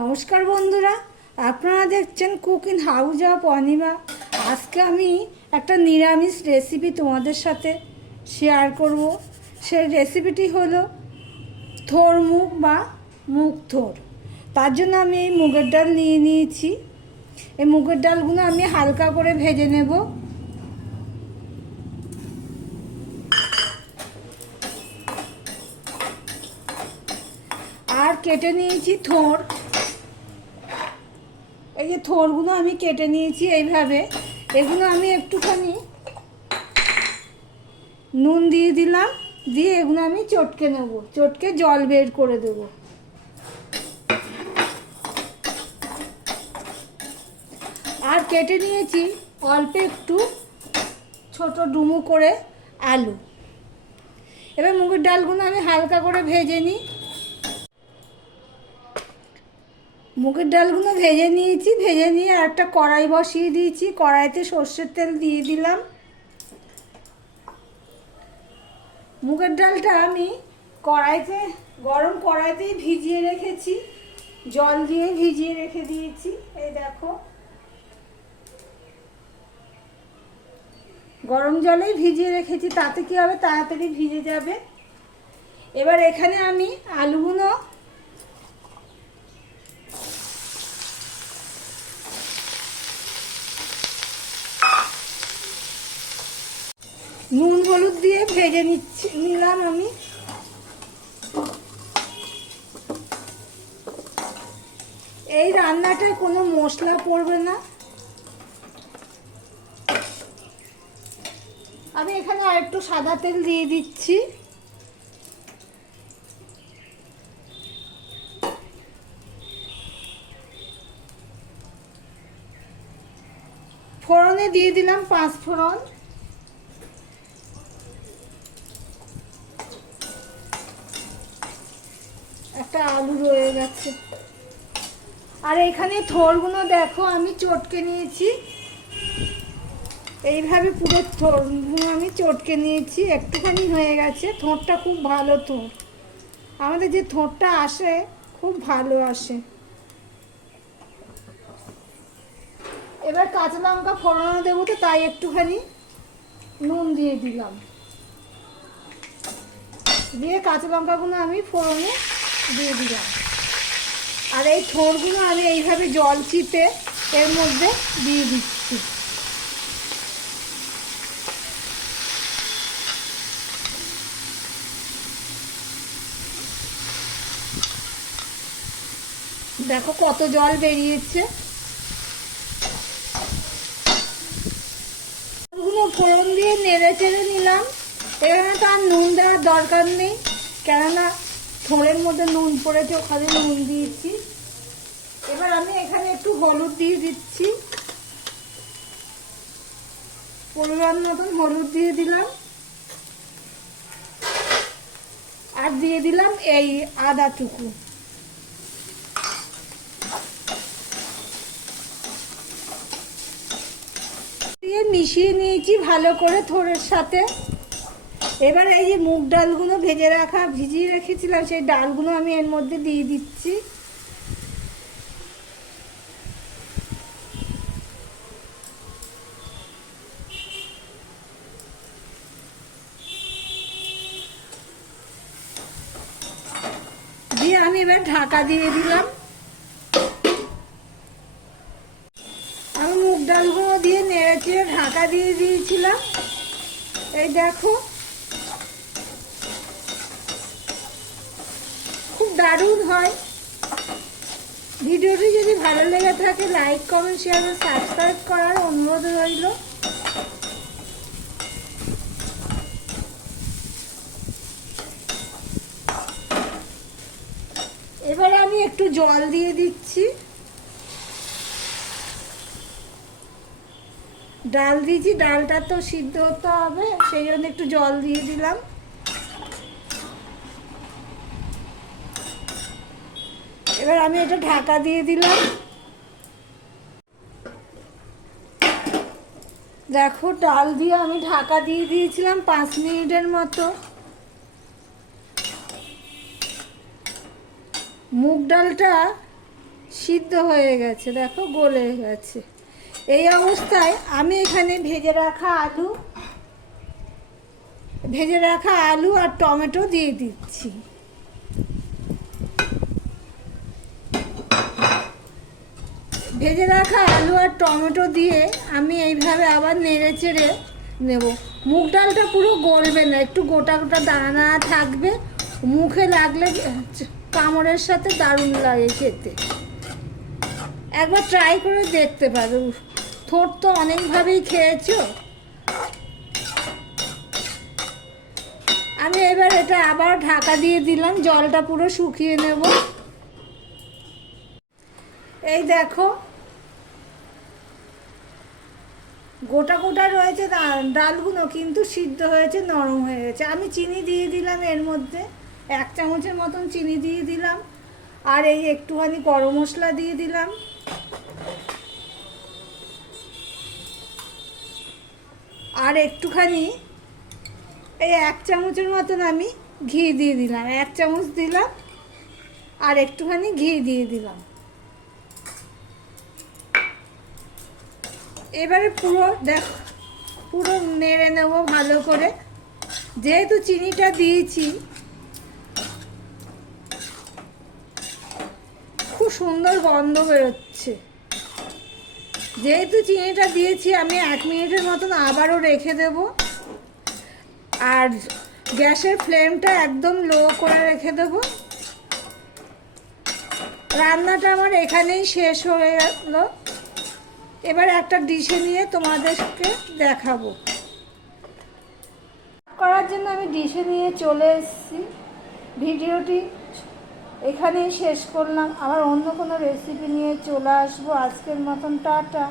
নমস্কার বন্ধুরা, আপনারা দেখছেন কুক হাউস অফ অনিমা। আজকে আমি একটা নিরামিষ রেসিপি তোমাদের সাথে শেয়ার করব। সেই রেসিপিটি হলো থোর মুগ বা মুগ থোর। তার জন্য আমি এই মুগের ডাল নিয়ে নিয়েছি। এই মুগের ডালগুলো আমি হালকা করে ভেজে নেব। আর কেটে নিয়েছি থোর। এই যে থোরগুলো আমি কেটে নিয়েছি এইভাবে, এগুলো আমি একটুখানি নুন দিয়ে দিলাম, দিয়ে এগুলো আমি চটকে নেব, চটকে জল বের করে দেব। আর কেটে নিয়েছি অল্প একটু ছোট ডুমু করে আলু। এবার মুগের ডালগুলো আমি হালকা করে ভেজে নিই। মুগের ডালগুলো ভেজে নিয়েছি, ভেজে নিয়ে আর একটা কড়াই বসিয়ে দিয়েছি। কড়াইতে সর্ষের তেল দিয়ে দিলাম। মুগের ডালটা আমি কড়াইতে, গরম কড়াইতেই ভিজিয়ে রেখেছি। জল দিয়ে ভিজিয়ে রেখে দিয়েছি। এই দেখো। গরম জলেই ভিজিয়ে রেখেছি। তাতে কি হবে? তাড়াতাড়ি ভিজে যাবে। এবার এখানে আমি আলুগুলো নুন হলুদ দিয়ে ভেজে নিচ্ছি, নিলাম আমি। এই রান্নাটায় কোনো মশলা পড়বে না। আমি এখানে আর একটু সাদা তেল দিয়ে দিচ্ছি। ফোড়নে দিয়ে দিলাম পাঁচ ফোড়ন। একটা আলু রয়ে গেছে। আর এখানে থোরগুলো দেখো, আমি চটকে নিয়েছি। এইভাবে পুরো থোরগুলো আমি চটকে নিয়েছি, একটুখানি হয়ে গেছে। থোরটা খুব ভালো থোর। আমাদের যে থোরটা আসে, খুব ভালো আসে। এবার কাঁচা লঙ্কা ফোড়ানো দেবো তো, তাই একটুখানি নুন দিয়ে দিলাম। দিয়ে কাঁচা লঙ্কাগুলো আমি ফোড়নে দিয়ে দিলাম। আর এই থোরগুলো আমি এইভাবে জল চিপে এর মধ্যে দিয়ে দিচ্ছি। দেখো কত জল বেরিয়েছে। ফোড়ন দিয়ে নেড়ে চেড়ে নিলাম। এখানে তো আর নুন দেওয়ার দরকার নেই, কেননা থোড়ের মধ্যে নুন পড়েছে, ওখানে নুন দিয়েছি। এবার আমি এখানে একটু হলুদ দিয়ে দিচ্ছি। পরিমাণ মতন হলুদ দিয়ে দিলাম। আর দিয়ে দিলাম এই আদাটুকু দিয়ে মিশিয়ে নিয়েছি ভালো করে থোড়ের সাথে। এবার এই যে মুগ ডালগুলো ভেজে রাখা, ভিজিয়ে রেখেছিলাম, সেই ডালগুলো আমি এর মধ্যে দিয়ে দিচ্ছি। দিয়ে আমি এবার ঢাকা দিয়ে দিলাম। আমি মুগ ডালগুলো দিয়ে নেড়ে ঢাকা দিয়ে দিয়েছিলাম। এই দেখো। দারুণ হয়। ভিডিওটি যদি ভালো লেগে থাকে লাইক কমেন্ট শেয়ার ও সাবস্ক্রাইব করার অনুরোধ রইল। এবারে আমি একটু জল দিয়ে দিচ্ছি। ডাল দিয়েছি, ডালটা তো সিদ্ধ হতে হবে, সেই জন্য একটু জল দিয়ে দিলাম। এবার আমি এটা ঢাকা দিয়ে দিলাম। দেখো, ডাল দিয়ে আমি ঢাকা দিয়ে দিয়েছিলাম পাঁচ মিনিটের মতো। মুগ ডালটা সিদ্ধ হয়ে গেছে, দেখো, গলে গেছে। এই অবস্থায় আমি এখানে ভেজে রাখা আলু, ভেজে রাখা আলু আর টমেটো দিয়ে দিচ্ছি। ভেজে রাখা আলু আর টমেটো দিয়ে আমি এইভাবে আবার নেড়ে চেড়ে নেব। মুগ ডালটা পুরো গলবে না, একটু গোটা গোটা দানা থাকবে। মুখে লাগলে কামড়ের সাথে দারুণ লাগে খেতে। একবার ট্রাই করে দেখতে পারো। থোট তো অনেকভাবেই খেয়েছো। আমি এবার এটা আবার ঢাকা দিয়ে দিলাম, জলটা পুরো শুকিয়ে নেব। এই দেখো। গোটা গোটা রয়েছে ডালগুলো কিন্তু সিদ্ধ হয়েছে, নরম হয়ে গেছে। আমি চিনি দিয়ে দিলাম এর মধ্যে, এক চামচের মতন চিনি দিয়ে দিলাম। আর এই একটুখানি গরম মশলা দিয়ে দিলাম। আর একটুখানি এই এক চামচের মতন আমি ঘি দিয়ে দিলাম। এক চামচ দিলাম, আর একটুখানি ঘি দিয়ে দিলাম। এবারে পুরো দেখ, পুরো নেড়ে নেব ভালো করে। যেহেতু চিনিটা দিয়েছি, খুব সুন্দর গন্ধ বেরোচ্ছে। যেহেতু চিনিটা দিয়েছি, আমি এক মিনিটের মতন আবারও রেখে দেব। আর গ্যাসের ফ্লেমটা একদম লো করে রেখে দেব। রান্নাটা আমার এখানেই শেষ হয়ে গেল। এবার একটা ডিশে নিয়ে তোমাদেরকে দেখাবো। করার জন্য আমি ডিশে নিয়ে চলে এসেছি। ভিডিওটি এখানেই শেষ করলাম। আবার অন্য কোনো রেসিপি নিয়ে চলে আসব। আজকের মতন টাটা।